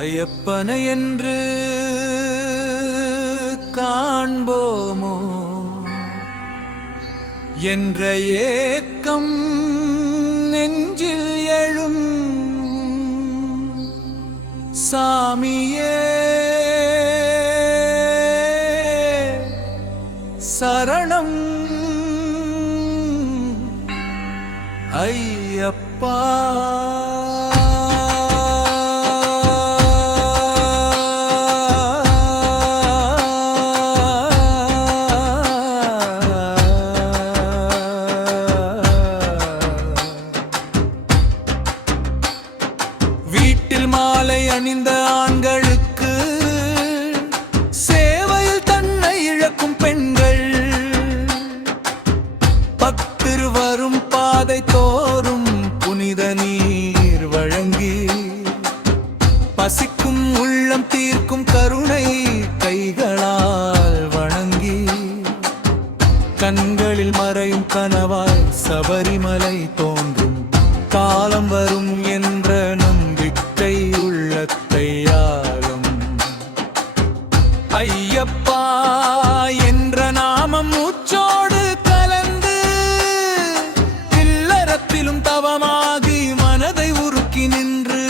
ஐயப்பனை என்று காண்போமோ என்ற ஏக்கம் நெஞ்சில் எழும். சாமியே சரணம் ஐயப்பா. வீட்டில் மாலை அணிந்த ஆண்களுக்கு சேவையில் தன்னை இழக்கும் பெண்கள், பக்தர் வரும் பாதை தோறும் புனித நீர் வழங்கி பசிக்கும் உள்ளம் தீர்க்கும் கருணை கைகளால் வணங்கி கண்களில் மறையும் கனவாய் சபரிமலை தோன்றும் காலம் வரும் என்ற நம்பிக்கை உள்ளத்தை ஆளும். ஐயப்பா என்ற நாமம் மூச்சோடு கலந்து இல்லறத்திலும் தவமாகி மனதை உருக்கி நின்று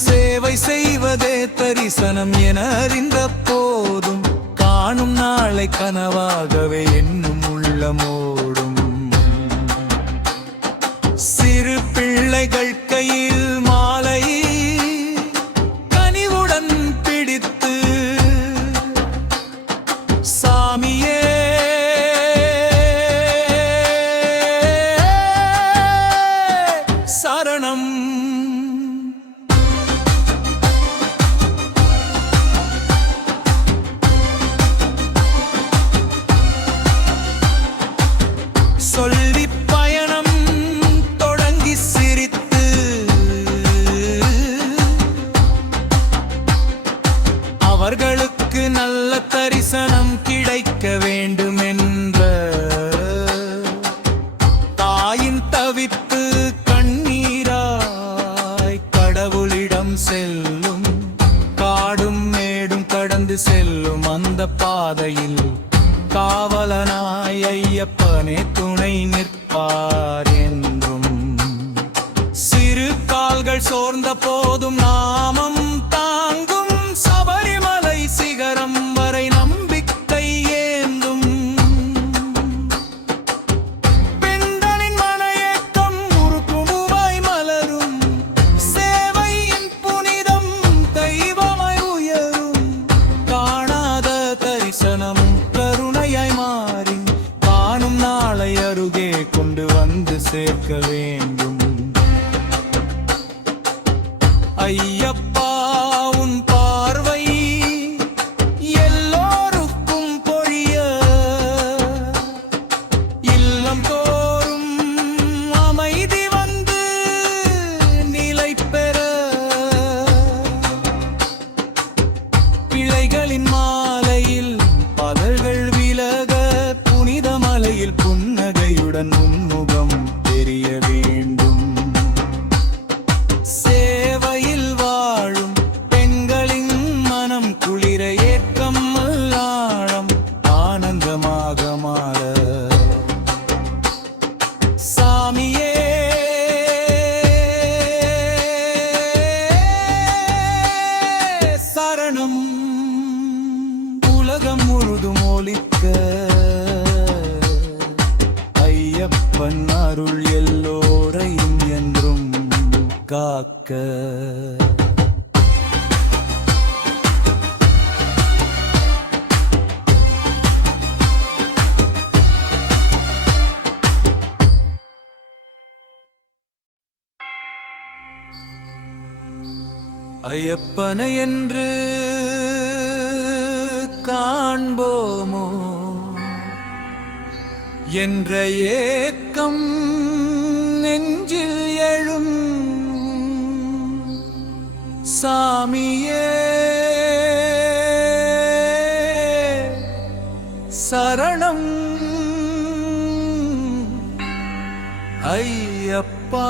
சேவை செய்வதே தரிசனம் என அறிந்த போதும் காணும் நாளை கனவாகவே என்னும் உள்ளமோடும். சிறு பிள்ளைகள் கையில் மாலை கனிவுடன் பிடித்து சாமியே சரணம். சொல்லி பயணம் தொடங்கி சிரித்து அவர்களுக்கு நல்ல தரிசனம் கிடைக்க வேண்டும் என்ற தாயின் தவித்து கண்ணீராய் கடவுளிடம் செல்லும். காடும் மேடும் கடந்து செல்லும் அந்த பாதையில் காவலனாய் ஐயப்பனே துணை நிற்பார் என்றும். சிறு கால்கள் சோர்ந்த போதும் நாமம் தாங்கும் சபரிமலை சிகரம் வரை நம்பிக்கை ஏந்தும். பெண்களின் மன ஏக்கம் உருக்குமுவாய் மலரும் சேவையின் புனிதம் தெய்வமாய் உயரும். காணாத தரிசனமும் கருணையாய் மாறி காணும் நாளை அருகே கொண்டு வந்து சேர்க்க வேண்டும். ஐயப்பா உன் பார்வை எல்லோருக்கும் பொழிய இல்லம் தோறும் அமைதி வந்து நிலை பெற பிள்ளைகளின் மாலையில் பதர்கள் விலக புனித மலையில் புன்னகையுடன் உன்முகம் தெரிய வேண்டும். சேவையில் வாழும் பெண்களின் மனம் குளிர ஏக்கம் அல்லாழம் ஆனந்தமாக மாற சாமியே சரணம். உலகம் முழுதும் ஒலிக்க ஐயப்பன் அருள் எல்லோரையும் என்றும் காக்க. ஐயப்பனை என்று காண்போமோ என்ற ஏக்கம் நெஞ்சில் எழும். சாமியே சரணம் ஐயப்பா.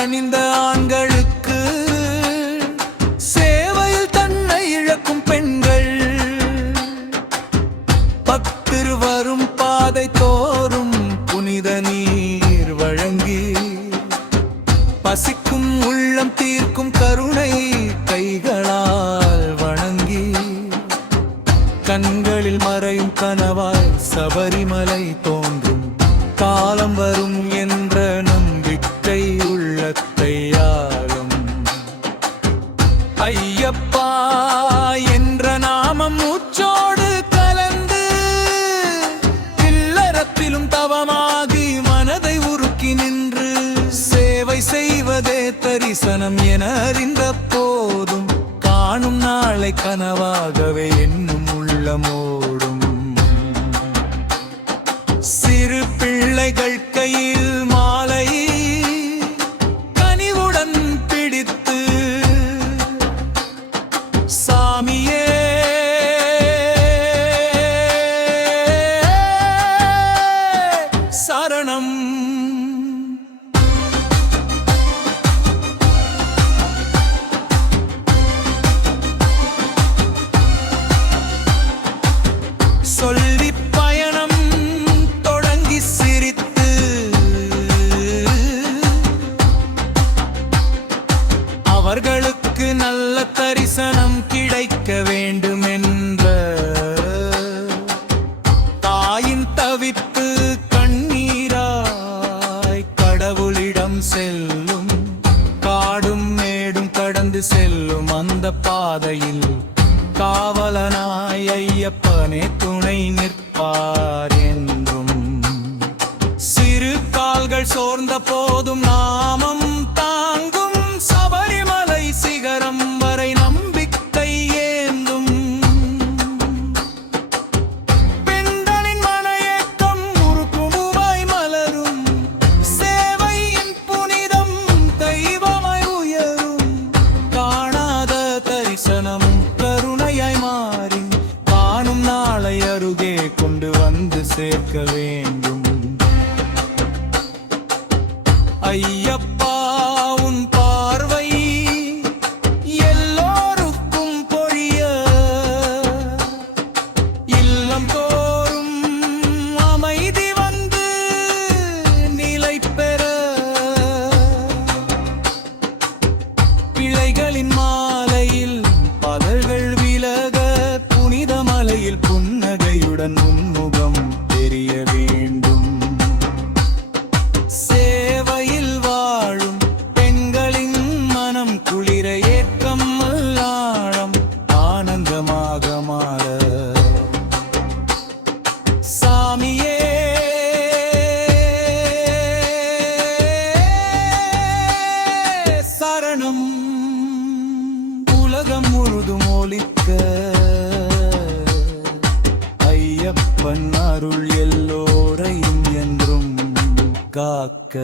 அணிந்த ஆண்களுக்கு, சேவையில் தன்னை இழக்கும் பெண்கள், பக்தர் வரும் பாதை தோறும் புனித நீர் வழங்கி, பசிக்கும் உள்ளம் தீர்க்கும் கருணை கைகளால் வணங்கி, கண்களில் மறையும் கனவாய் சபரிமலை தோன்றும் காலம் வரும் என்ற நம்பிக்கை உள்ளத்தை ஆளும். ஐயப்பா என்ற நாமம் மூச்சோடு கலந்து, இல்லறத்திலும் தவமாகி மனதை உருக்கி நின்று, சேவை செய்வதே தரிசனம் என அறிந்த போதும், காணும் நாளை கனவாகவே என்னும் உள்ளமோடும். சிறு பிள்ளைகள் கையில் மாலை கனிவுடன் பிடித்து, சாமியே சரணம். சொல்லி பயணம் தொடங்கி சிரித்து, அவர்களுக்கு நல்ல தரிசனம் கிடைக்க வேண்டும் என்ற தாயின் தவிப்பு கண்ணீராய் கடவுளிடம் செல்லும். காடும் மேடும் கடந்து செல்லும் அந்த பாதையில் காவலனாய் ஐயப்பனே துணை நிற்பார் என்றும். சிறு கால்கள் சோர்ந்த போதும் நாமம் தாங்கும், சபரிமலை சிகரம் வரை நம்பிக்கை ஏந்தும். பெண்களின் மன ஏக்கம் உருக்குமாய் மலரும், சேவையின் புனிதம் தெய்வமாய் உயரும். காணாத தரிசனமும் கருணையாய் மாறி, காணும் நாளை அருகே கொண்டு வந்து சேர்க்க வேண்டும். ஐயப்பா உன் பார்வை எல்லோருக்கும் பொழிய, இல்லம் தோறும் அமைதி வந்து நிலை பெற, பிழைகளின் மாலையில் பதர்கள் விலக, புனித மலையில் புன்னகையுடன் உன்முகம் தெரிய வேண்டும். சேவையில் வாழும் பெண்களின் மனம் குளிர, ஏக்கம் அல்லாழம் ஆனந்தமாக மாற, சாமியே சரணம். உலகம் முழுதும் ஒலிக்க, ஐயப்பன் அருள் எல்லோரையும் என்றும் காக்க.